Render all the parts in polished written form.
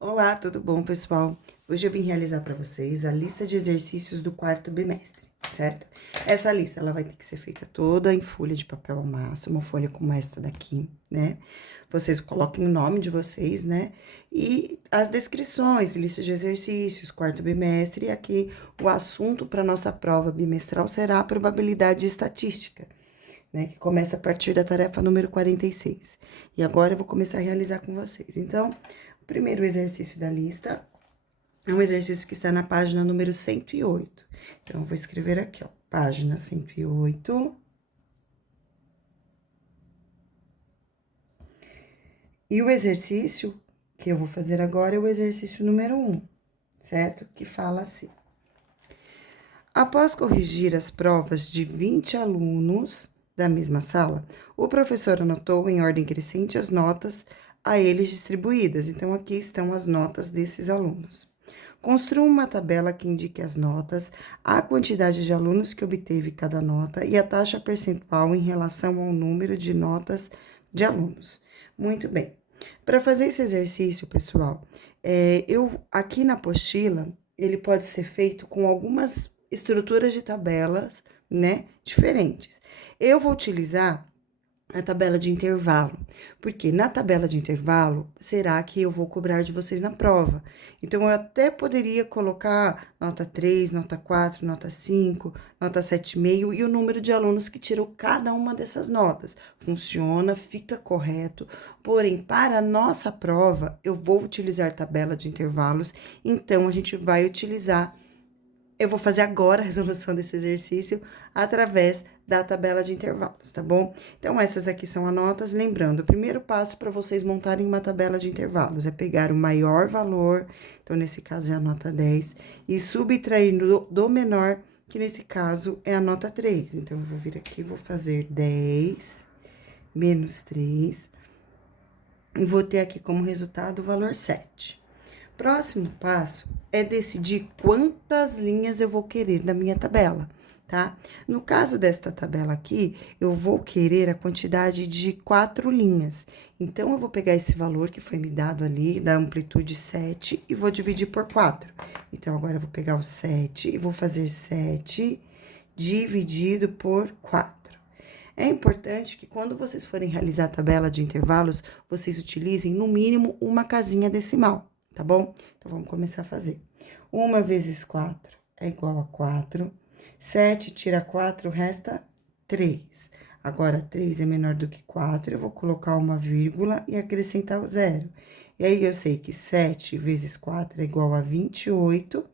Olá, tudo bom, pessoal? Hoje eu vim realizar para vocês a lista de exercícios do quarto bimestre, certo? Essa lista, ela vai ter que ser feita toda em folha de papel ao maço, uma folha como esta daqui, né? Vocês coloquem o nome de vocês, né? E as descrições, lista de exercícios, quarto bimestre, e aqui o assunto para nossa prova bimestral será a probabilidade estatística, né, que começa a partir da tarefa número 46. E agora eu vou começar a realizar com vocês. Então, o primeiro exercício da lista é um exercício que está na página número 108. Então, eu vou escrever aqui, ó, página 108. E o exercício que eu vou fazer agora é o exercício número 1, certo? Que fala assim: após corrigir as provas de 20 alunos da mesma sala, o professor anotou em ordem crescente as notas a eles distribuídas. Então, aqui estão as notas desses alunos. Construa uma tabela que indique as notas, a quantidade de alunos que obteve cada nota e a taxa percentual em relação ao número de notas de alunos. Muito bem. Para fazer esse exercício, pessoal, eu aqui na apostila, ele pode ser feito com algumas estruturas de tabelas, né, diferentes. Eu vou utilizar a tabela de intervalo, porque na tabela de intervalo será que eu vou cobrar de vocês na prova. Então, eu até poderia colocar nota 3, nota 4, nota 5, nota 7,5 e o número de alunos que tirou cada uma dessas notas. Funciona, fica correto, porém, para a nossa prova, eu vou utilizar tabela de intervalos, então a gente vai utilizar. Eu vou fazer agora a resolução desse exercício através da tabela de intervalos, tá bom? Então, essas aqui são as notas. Lembrando, o primeiro passo para vocês montarem uma tabela de intervalos é pegar o maior valor, então, nesse caso é a nota 10, e subtrair do menor, que nesse caso é a nota 3. Então, eu vou vir aqui, vou fazer 10 menos 3, e vou ter aqui como resultado o valor 7. Próximo passo é decidir quantas linhas eu vou querer na minha tabela, tá? No caso desta tabela aqui, eu vou querer a quantidade de 4 linhas. Então, eu vou pegar esse valor que foi me dado ali, da amplitude 7, e vou dividir por 4. Então, agora eu vou pegar o 7 e vou fazer 7 dividido por 4. É importante que quando vocês forem realizar a tabela de intervalos, vocês utilizem no mínimo uma casinha decimal, tá bom? Então, vamos começar a fazer. 1 vezes 4 é igual a 4. 7 tira 4, resta 3. Agora, 3 é menor do que 4, eu vou colocar uma vírgula e acrescentar o zero. E aí, eu sei que 7 vezes 4 é igual a 28.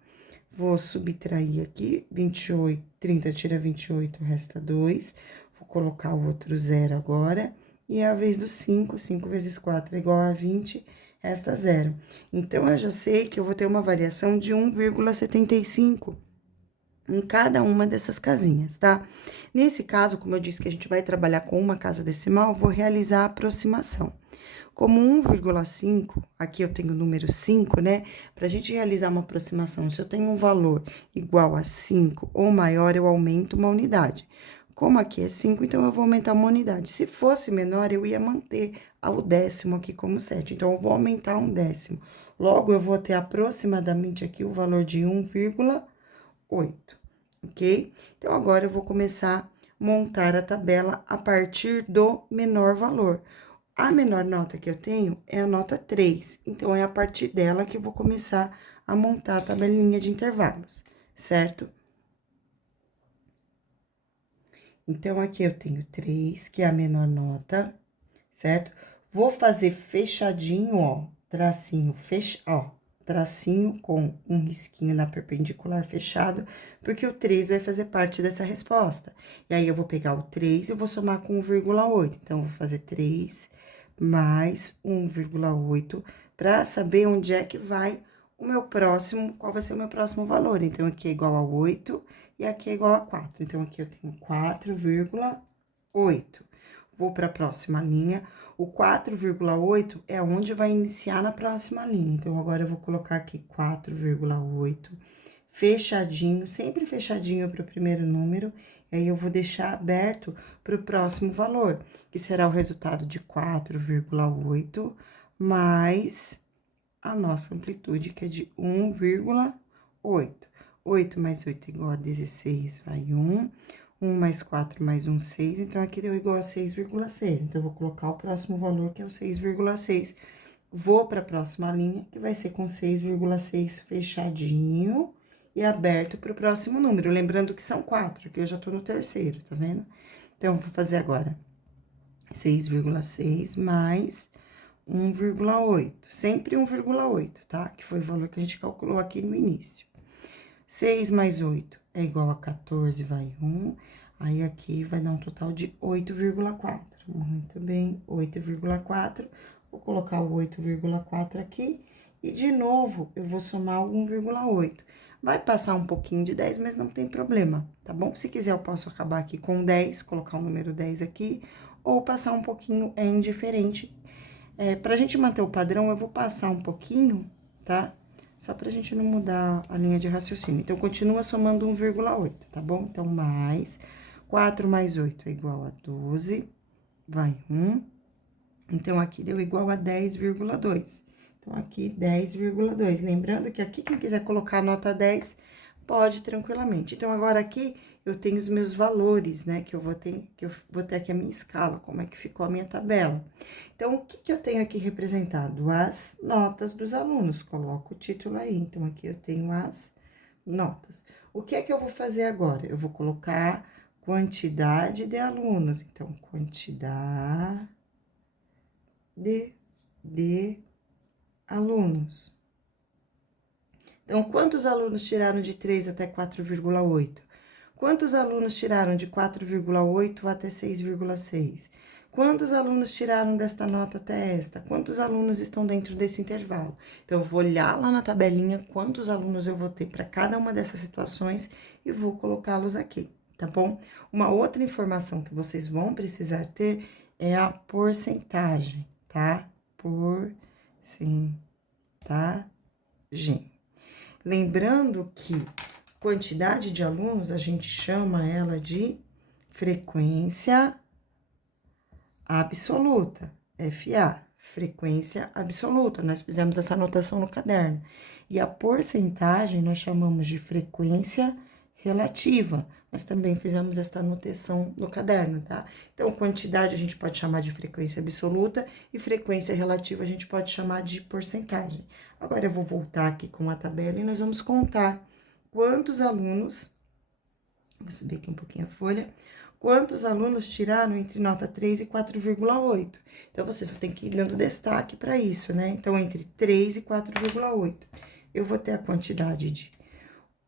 Vou subtrair aqui, 28, 30 tira 28, resta 2. Vou colocar o outro zero agora. E é a vez do 5, 5 vezes 4 é igual a 20, resta 0. Então, eu já sei que eu vou ter uma variação de 1,75 em cada uma dessas casinhas, tá? Nesse caso, como eu disse que a gente vai trabalhar com uma casa decimal, eu vou realizar a aproximação. Como 1,5, aqui eu tenho o número 5, né? Para a gente realizar uma aproximação, se eu tenho um valor igual a 5 ou maior, eu aumento uma unidade. Como aqui é 5, então eu vou aumentar uma unidade. Se fosse menor, eu ia manter o décimo aqui como 7. Então, eu vou aumentar um décimo. Logo, eu vou ter aproximadamente aqui o valor de 1,8, ok? Então, agora eu vou começar a montar a tabela a partir do menor valor. A menor nota que eu tenho é a nota 3, então, é a partir dela que eu vou começar a montar a tabelinha de intervalos, certo? Então, aqui eu tenho 3, que é a menor nota, certo? Vou fazer fechadinho, ó, tracinho, tracinho com um risquinho na perpendicular fechado, porque o 3 vai fazer parte dessa resposta. E aí, eu vou pegar o 3 e vou somar com 1,8. Então, eu vou fazer 3 mais 1,8 para saber onde é que vai o meu próximo, qual vai ser o meu próximo valor. Então, aqui é igual a 8 e aqui é igual a 4. Então, aqui eu tenho 4,8. Vou para a próxima linha. O 4,8 é onde vai iniciar na próxima linha. Então, agora eu vou colocar aqui 4,8, fechadinho, sempre fechadinho para o primeiro número. E aí, eu vou deixar aberto para o próximo valor, que será o resultado de 4,8 mais a nossa amplitude, que é de 1,8. 8 mais 8 é igual a 16, vai 1. 1 mais 4 mais 1, 6. Então, aqui deu igual a 6,6. Então, eu vou colocar o próximo valor, que é o 6,6. Vou para a próxima linha, que vai ser com 6,6 fechadinho e aberto para o próximo número. Lembrando que são 4, aqui eu já tô no terceiro, tá vendo? Então, vou fazer agora 6,6 mais 1,8. Sempre 1,8, tá? Que foi o valor que a gente calculou aqui no início. 6 mais 8 é igual a 14, vai 1. Aí, aqui vai dar um total de 8,4. Muito bem, 8,4. Vou colocar o 8,4 aqui. E, de novo, eu vou somar o 1,8. Vai passar um pouquinho de 10, mas não tem problema, tá bom? Se quiser, eu posso acabar aqui com 10, colocar o número 10 aqui. Ou passar um pouquinho, é indiferente. Pra gente manter o padrão, eu vou passar um pouquinho, tá? Só pra gente não mudar a linha de raciocínio. Então, continua somando 1,8, tá bom? Então, mais 4 mais 8 é igual a 12, vai 1. Então, aqui deu igual a 10,2. Então, aqui 10,2. Lembrando que aqui, quem quiser colocar a nota 10, pode tranquilamente. Então, agora aqui eu tenho os meus valores, né? Que eu vou ter aqui a minha escala, como é que ficou a minha tabela. Então, o que que eu tenho aqui representado? As notas dos alunos. Coloco o título aí. Então, aqui eu tenho as notas. O que é que eu vou fazer agora? Eu vou colocar quantidade de alunos. Então, quantidade de alunos. Então, quantos alunos tiraram de 3 até 4,8? Quantos alunos tiraram de 4,8 até 6,6? Quantos alunos tiraram desta nota até esta? Quantos alunos estão dentro desse intervalo? Então, eu vou olhar lá na tabelinha quantos alunos eu vou ter para cada uma dessas situações e vou colocá-los aqui, tá bom? Uma outra informação que vocês vão precisar ter é a porcentagem, tá? Porcentagem. Lembrando que quantidade de alunos, a gente chama ela de frequência absoluta, FA, frequência absoluta. Nós fizemos essa anotação no caderno. E a porcentagem nós chamamos de frequência relativa. Nós também fizemos essa anotação no caderno, tá? Então, quantidade a gente pode chamar de frequência absoluta e frequência relativa a gente pode chamar de porcentagem. Agora, eu vou voltar aqui com a tabela e nós vamos contar quantos alunos, vou subir aqui um pouquinho a folha, quantos alunos tiraram entre nota 3 e 4,8. Então, vocês vão ter que ir dando destaque para isso, né? Então, entre 3 e 4,8, eu vou ter a quantidade de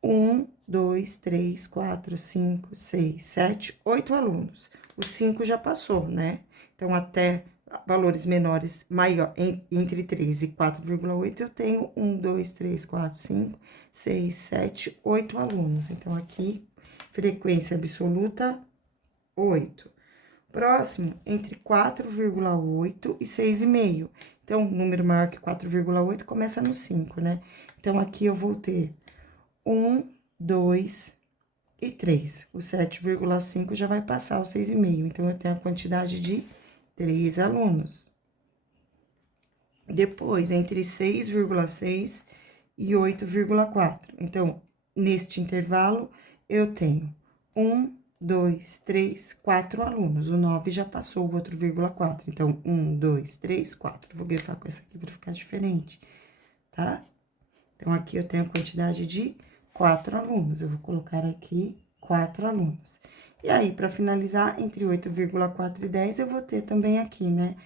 1, 2, 3, 4, 5, 6, 7, 8 alunos. O 5 já passou, né? Então, até valores menores, maior, entre 3 e 4,8, eu tenho 1, 2, 3, 4, 5, 6, 7, 8 alunos. Então, aqui, frequência absoluta, 8. Próximo, entre 4,8 e 6,5. Então, número maior que 4,8 começa no 5, né? Então, aqui eu vou ter 1, 2 e 3. O 7,5 já vai passar o 6,5. Então, eu tenho a quantidade de 3 alunos. Depois, entre 6,6 e 8,4. Então, neste intervalo, eu tenho 1, 2, 3, 4 alunos. O 9 já passou o outro 0,4. Então, 1, 2, 3, 4. Vou grifar com essa aqui para ficar diferente, tá? Então, aqui eu tenho a quantidade de 4 alunos. Eu vou colocar aqui 4 alunos. E aí, para finalizar, entre 8,4 e 10, eu vou ter também aqui, né?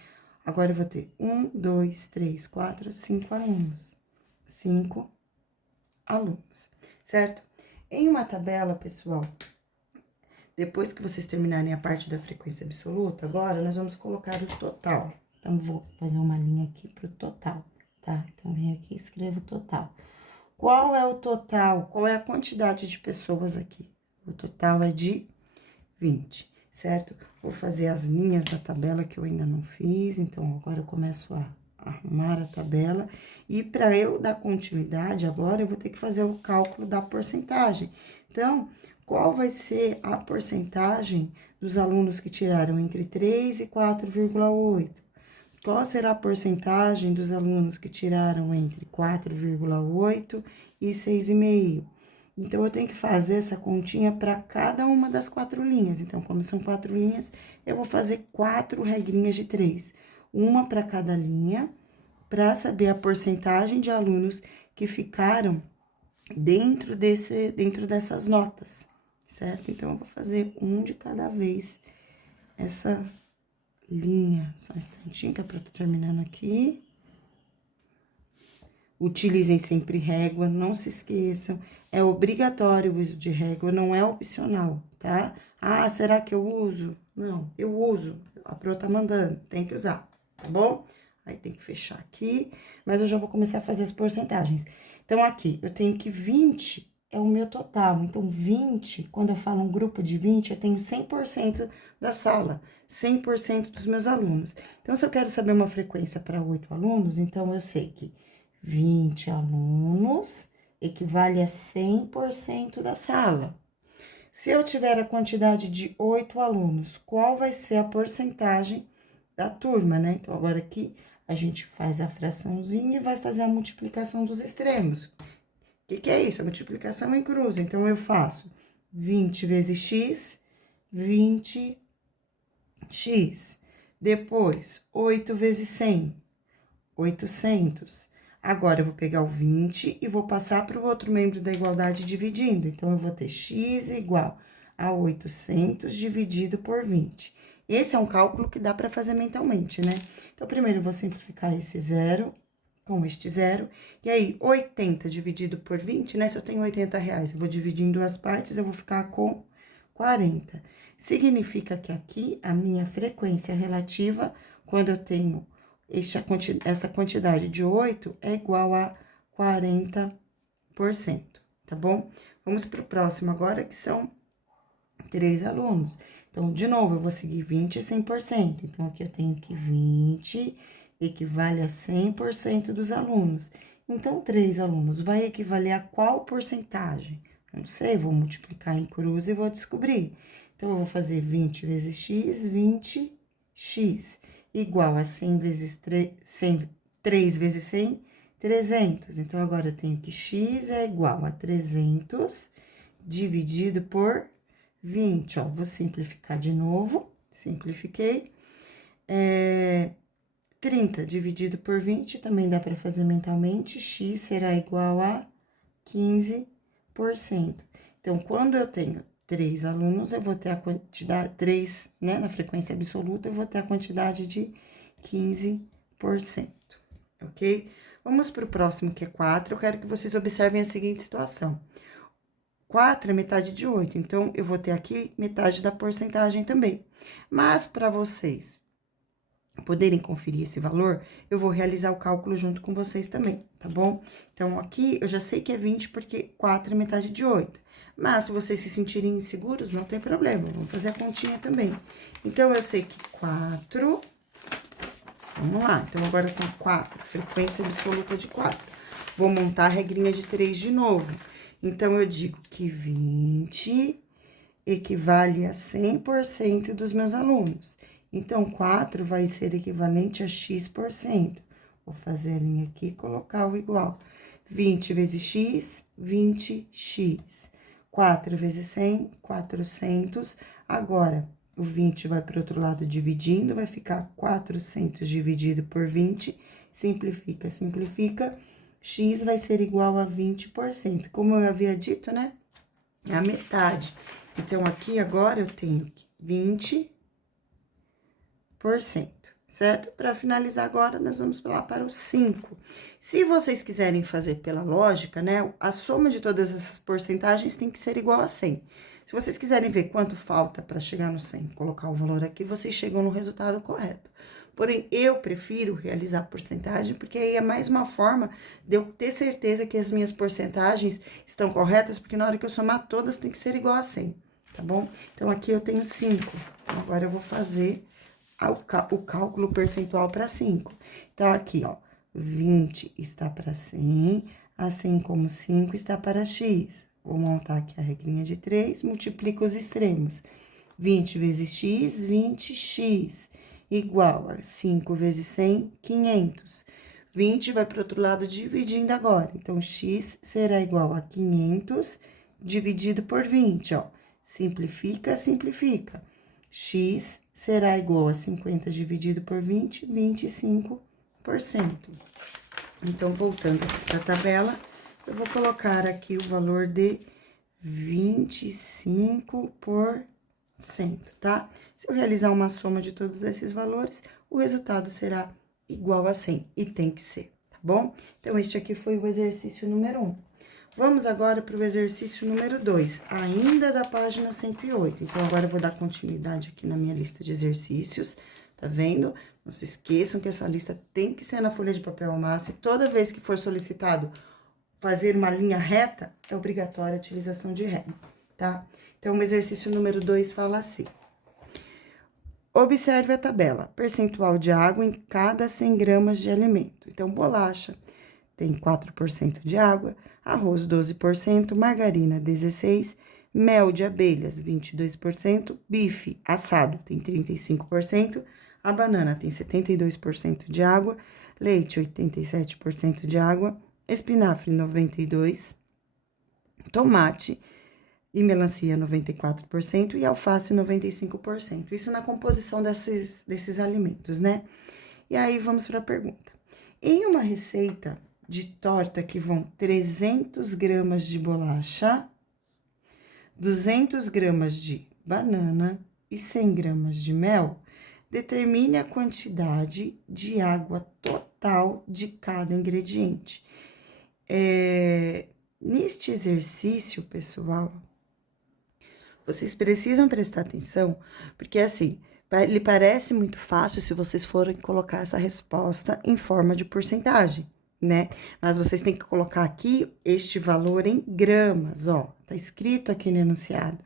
Agora, eu vou ter 1, 2, 3, 4, 5 alunos. 5 alunos, certo? Em uma tabela, pessoal, depois que vocês terminarem a parte da frequência absoluta, agora nós vamos colocar o total. Então, vou fazer uma linha aqui pro total, tá? Então, vem aqui e escrevo o total. Qual é o total? Qual é a quantidade de pessoas aqui? O total é de 20, certo? Vou fazer as linhas da tabela que eu ainda não fiz, então agora eu começo a arrumar a tabela. E para eu dar continuidade, agora eu vou ter que fazer o cálculo da porcentagem. Então, qual vai ser a porcentagem dos alunos que tiraram entre 3 e 4,8? qual será a porcentagem dos alunos que tiraram entre 4,8 e 6,5? Então, eu tenho que fazer essa continha para cada uma das 4 linhas. Então, como são 4 linhas, eu vou fazer 4 regrinhas de 3. Uma para cada linha, para saber a porcentagem de alunos que ficaram dentro dessas notas, certo? Então, eu vou fazer um de cada vez essa linha. Só um instantinho, que é pra eu tô terminando aqui. Utilizem sempre régua, não se esqueçam. É obrigatório o uso de régua, não é opcional, tá? Ah, será que eu uso? Não, eu uso. A Pro tá mandando, tem que usar, tá bom? Aí, tem que fechar aqui, mas eu já vou começar a fazer as porcentagens. Então, aqui, eu tenho que 20 é o meu total. Então, 20, quando eu falo um grupo de 20, eu tenho 100% da sala, 100% dos meus alunos. Então, se eu quero saber uma frequência para 8 alunos, então, eu sei que 20 alunos equivale a 100% da sala. Se eu tiver a quantidade de 8 alunos, qual vai ser a porcentagem da turma, né? Então, agora aqui, a gente faz a fraçãozinha e vai fazer a multiplicação dos extremos. O que é isso? A multiplicação em cruz. Então, eu faço 20 vezes x, 20x. Depois, 8 vezes 100, 800. Agora, eu vou pegar o 20 e vou passar para o outro membro da igualdade dividindo. Então, eu vou ter x igual a 800 dividido por 20. Esse é um cálculo que dá para fazer mentalmente, né? Então, primeiro, eu vou simplificar esse zero com este zero. E aí, 80 dividido por 20, né? Se eu tenho 80 reais, eu vou dividir em duas partes, eu vou ficar com 40. Significa que aqui, a minha frequência relativa, quando eu tenho essa quantidade de 8 é igual a 40%, tá bom? Vamos para o próximo agora, que são 3 alunos. Então, de novo, eu vou seguir 20 e 100%. Então, aqui eu tenho que 20 equivale a 100% dos alunos. Então, 3 alunos vai equivaler a qual porcentagem? Não sei, vou multiplicar em cruz e vou descobrir. Então, eu vou fazer 20 vezes x, 20x igual a 100 vezes 3, 3 vezes 100, 300. Então, agora eu tenho que x é igual a 300 dividido por 20, ó. Vou simplificar de novo, simplifiquei. 30 dividido por 20, também dá para fazer mentalmente, x será igual a 15%. Então, quando eu tenho 3 alunos, eu vou ter a quantidade, 3, né, na frequência absoluta, eu vou ter a quantidade de 15%, ok? Vamos para o próximo, que é 4. Eu quero que vocês observem a seguinte situação. 4 é metade de 8, então, eu vou ter aqui metade da porcentagem também. Mas, para vocês poderem conferir esse valor, eu vou realizar o cálculo junto com vocês também, tá bom? Então, aqui, eu já sei que é 20, porque 4 é metade de 8. Mas, se vocês se sentirem inseguros, não tem problema, vamos fazer a continha também. Então, eu sei que 4... Vamos lá, então, agora são 4, frequência absoluta de 4. Vou montar a regrinha de 3 de novo. Então, eu digo que 20 equivale a 100% dos meus alunos. Então, 4 vai ser equivalente a x%. Vou fazer a linha aqui e colocar o igual. 20 vezes x, 20x. 4 vezes 100, 400. Agora, o 20 vai para o outro lado dividindo, vai ficar 400 dividido por 20. Simplifica, simplifica. X vai ser igual a 20%. Como eu havia dito, né? É a metade. Então, aqui agora eu tenho 20%, certo? Para finalizar agora, nós vamos lá para o 5. Se vocês quiserem fazer pela lógica, né? A soma de todas essas porcentagens tem que ser igual a 100. Se vocês quiserem ver quanto falta para chegar no 100, colocar o valor aqui, vocês chegam no resultado correto. Porém, eu prefiro realizar a porcentagem, porque aí é mais uma forma de eu ter certeza que as minhas porcentagens estão corretas, porque na hora que eu somar todas tem que ser igual a 100, tá bom? Então, aqui eu tenho 5. Então, agora eu vou fazer o cálculo percentual para 5. Então, aqui, ó, 20 está para 100, assim como 5 está para x. Vou montar aqui a regrinha de 3, multiplico os extremos. 20 vezes x, 20x, igual a 5 vezes 100, 500. 20 vai para o outro lado dividindo agora. Então, x será igual a 500 dividido por 20, ó. Simplifica, simplifica. X será igual a 50 dividido por 20, 25%. Então, voltando para a tabela, eu vou colocar aqui o valor de 25%, tá? Se eu realizar uma soma de todos esses valores, o resultado será igual a 100, e tem que ser, tá bom? Então, este aqui foi o exercício número 1. Vamos agora para o exercício número 2, ainda da página 108. Então, agora eu vou dar continuidade aqui na minha lista de exercícios, tá vendo? Não se esqueçam que essa lista tem que ser na folha de papel ao massa, e toda vez que for solicitado fazer uma linha reta, é obrigatória a utilização de régua, tá? Então, o exercício número 2 fala assim. Observe a tabela, percentual de água em cada 100 gramas de alimento. Então, bolacha tem 4% de água, arroz 12%, margarina 16%, mel de abelhas 22%, bife assado tem 35%, a banana tem 72% de água, leite 87% de água, espinafre 92%, tomate e melancia 94% e alface 95%. Isso na composição desses alimentos, né? E aí, vamos para a pergunta. Em uma receita de torta que vão 300 gramas de bolacha, 200 gramas de banana e 100 gramas de mel, determine a quantidade de água total de cada ingrediente. Neste exercício, pessoal, vocês precisam prestar atenção, porque assim, ele parece muito fácil se vocês forem colocar essa resposta em forma de porcentagem, né? Mas vocês têm que colocar aqui este valor em gramas, ó. Tá escrito aqui no enunciado,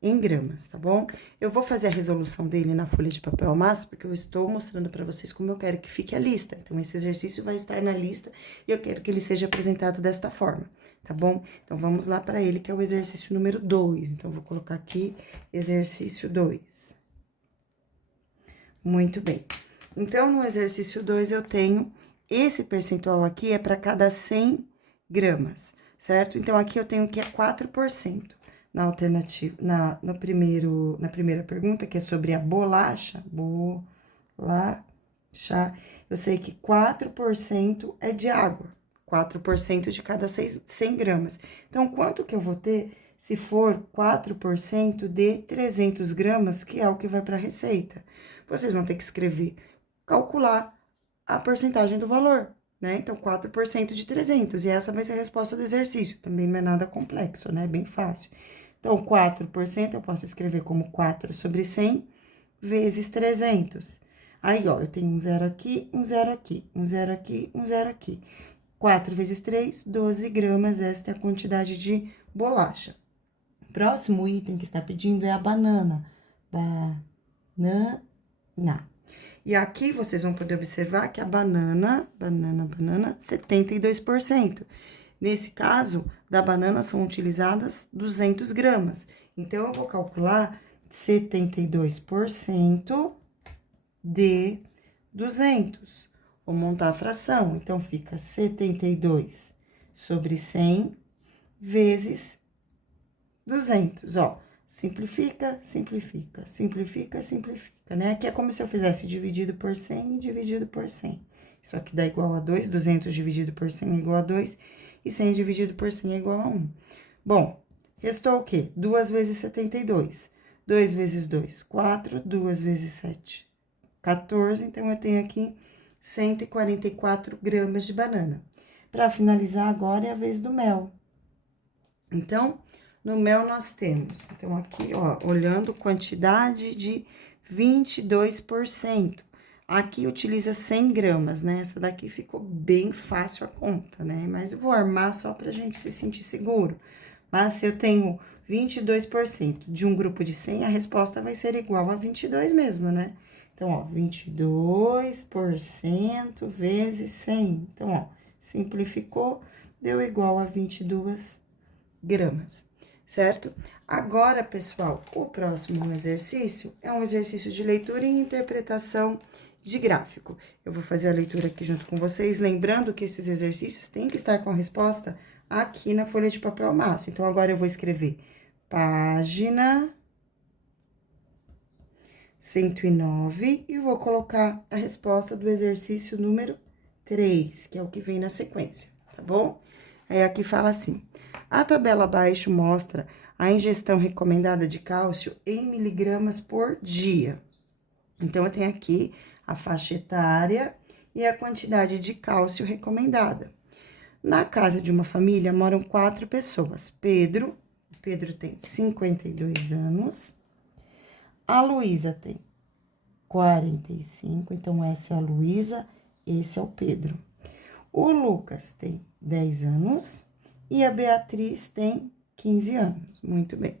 em gramas, tá bom? Eu vou fazer a resolução dele na folha de papel ao massa, porque eu estou mostrando para vocês como eu quero que fique a lista. Então, esse exercício vai estar na lista e eu quero que ele seja apresentado desta forma, tá bom? Então, vamos lá para ele, que é o exercício número 2. Então, eu vou colocar aqui exercício 2. Muito bem. Então, no exercício 2, eu tenho esse percentual aqui, é para cada 100 gramas, certo? Então, aqui eu tenho que é 4%. Na alternativa, na primeira pergunta, que é sobre a bolacha, eu sei que 4% é de água, 4% de cada 100 gramas. Então, quanto que eu vou ter se for 4% de 300 gramas, que é o que vai para a receita? Vocês vão ter que escrever, calcular a porcentagem do valor, né? Então, 4% de 300, e essa vai ser a resposta do exercício. Também não é nada complexo, né? É bem fácil. Então, 4% eu posso escrever como 4 sobre 100 vezes 300. Aí, ó, eu tenho um zero aqui, um zero aqui, um zero aqui, um zero aqui. 4 vezes 3, 12 gramas, esta é a quantidade de bolacha. Próximo item que está pedindo é a banana. Banana. E aqui vocês vão poder observar que a banana, 72%. Nesse caso, da banana são utilizadas 200 gramas. Então, eu vou calcular 72% de 200. Vou montar a fração. Então, fica 72 sobre 100 vezes 200, ó. Simplifica, simplifica, simplifica, simplifica, né? Aqui é como se eu fizesse dividido por 100 e dividido por 100. Isso aqui dá igual a 2, 200 dividido por 100 é igual a 2, e 100 dividido por 100 é igual a 1. Bom, restou o quê? 2 vezes 72. 2 vezes 2, 4. 2 vezes 7, 14. Então, eu tenho aqui 144 gramas de banana. Para finalizar, agora é a vez do mel. Então, no mel nós temos, então, aqui, ó, olhando quantidade de 22%. Aqui utiliza 100 gramas, né? Essa daqui ficou bem fácil a conta, né? Mas eu vou armar só pra gente se sentir seguro. Mas se eu tenho 22% de um grupo de 100, a resposta vai ser igual a 22 mesmo, né? Então, ó, 22% vezes 100. Então, ó, simplificou, deu igual a 22 gramas. certo? Agora, pessoal, o próximo exercício é um exercício de leitura e interpretação de gráfico. Eu vou fazer a leitura aqui junto com vocês, lembrando que esses exercícios têm que estar com a resposta aqui na folha de papel maço. Então, agora eu vou escrever página 109 e vou colocar a resposta do exercício número 3, que é o que vem na sequência, tá bom? Aí, aqui fala assim: a tabela abaixo mostra a ingestão recomendada de cálcio em miligramas por dia. Então, eu tenho aqui a faixa etária e a quantidade de cálcio recomendada. Na casa de uma família moram 4 pessoas. Pedro tem 52 anos. A Luísa tem 45, então essa é a Luísa, esse é o Pedro. O Lucas tem 10 anos e a Beatriz tem 15 anos. Muito bem.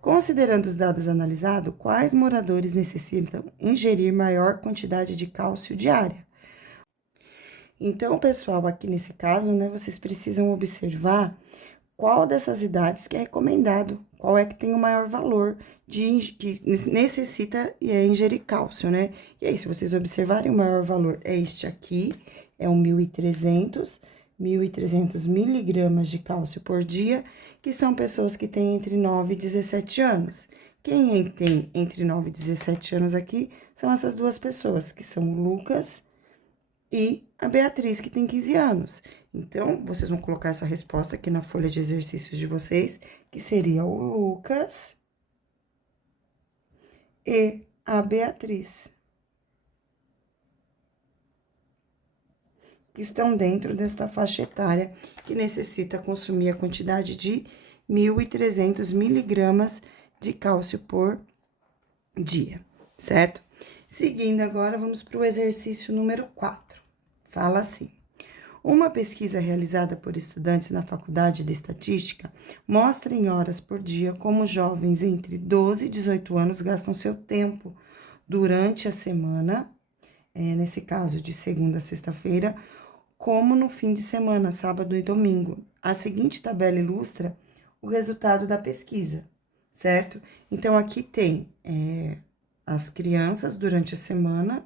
Considerando os dados analisados, quais moradores necessitam ingerir maior quantidade de cálcio diária? Então, pessoal, aqui nesse caso, né, vocês precisam observar qual dessas idades que é recomendado, qual é que tem o maior valor que necessita ingerir cálcio, né? E aí, se vocês observarem, o maior valor é este aqui, é o 1.300 miligramas de cálcio por dia, que são pessoas que têm entre 9 e 17 anos. Quem tem entre 9 e 17 anos aqui são essas duas pessoas, que são o Lucas e a Beatriz, que tem 15 anos. Então, vocês vão colocar essa resposta aqui na folha de exercícios de vocês, que seria o Lucas e a Beatriz, que estão dentro desta faixa etária, que necessita consumir a quantidade de 1.300 miligramas de cálcio por dia, certo? Seguindo agora, vamos para o exercício número 4. Fala assim: uma pesquisa realizada por estudantes na Faculdade de Estatística mostra em horas por dia como jovens entre 12 e 18 anos gastam seu tempo durante a semana, nesse caso de segunda a sexta-feira, como no fim de semana, sábado e domingo. A seguinte tabela ilustra o resultado da pesquisa, certo? Então, aqui tem as crianças durante a semana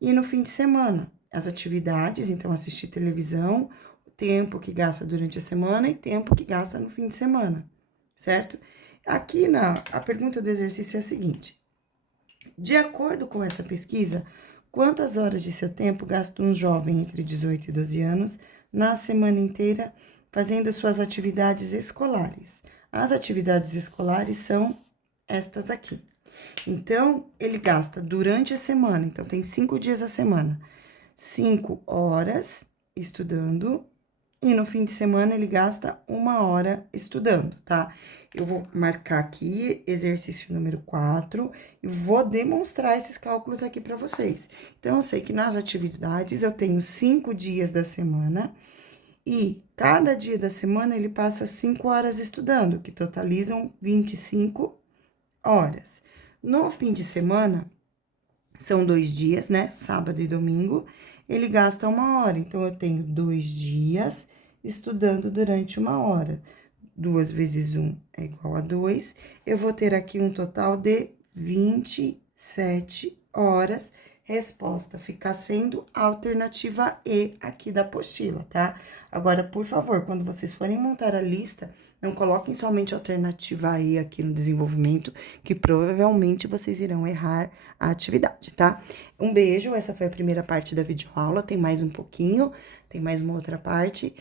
e no fim de semana. As atividades, então, assistir televisão, o tempo que gasta durante a semana e tempo que gasta no fim de semana, certo? Aqui a pergunta do exercício é a seguinte: de acordo com essa pesquisa, quantas horas de seu tempo gasta um jovem entre 18 e 12 anos na semana inteira fazendo suas atividades escolares? As atividades escolares são estas aqui. Então, ele gasta durante a semana, então tem 5 dias a semana, 5 horas estudando, e no fim de semana ele gasta 1 hora estudando, tá? Eu vou marcar aqui exercício número 4 e vou demonstrar esses cálculos aqui para vocês. Então, eu sei que nas atividades eu tenho 5 dias da semana e cada dia da semana ele passa 5 horas estudando, que totalizam 25 horas. No fim de semana, são 2 dias, né? Sábado e domingo, ele gasta 1 hora. Então, eu tenho 2 dias estudando durante 1 hora. 2 vezes 1 é igual a 2. Eu vou ter aqui um total de 27 horas. Resposta fica sendo a alternativa E aqui da apostila, tá? Agora, por favor, quando vocês forem montar a lista, não coloquem somente a alternativa E aqui no desenvolvimento, que provavelmente vocês irão errar a atividade, tá? Um beijo, essa foi a primeira parte da videoaula, tem mais um pouquinho, tem mais uma outra parte.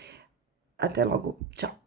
Até logo, tchau!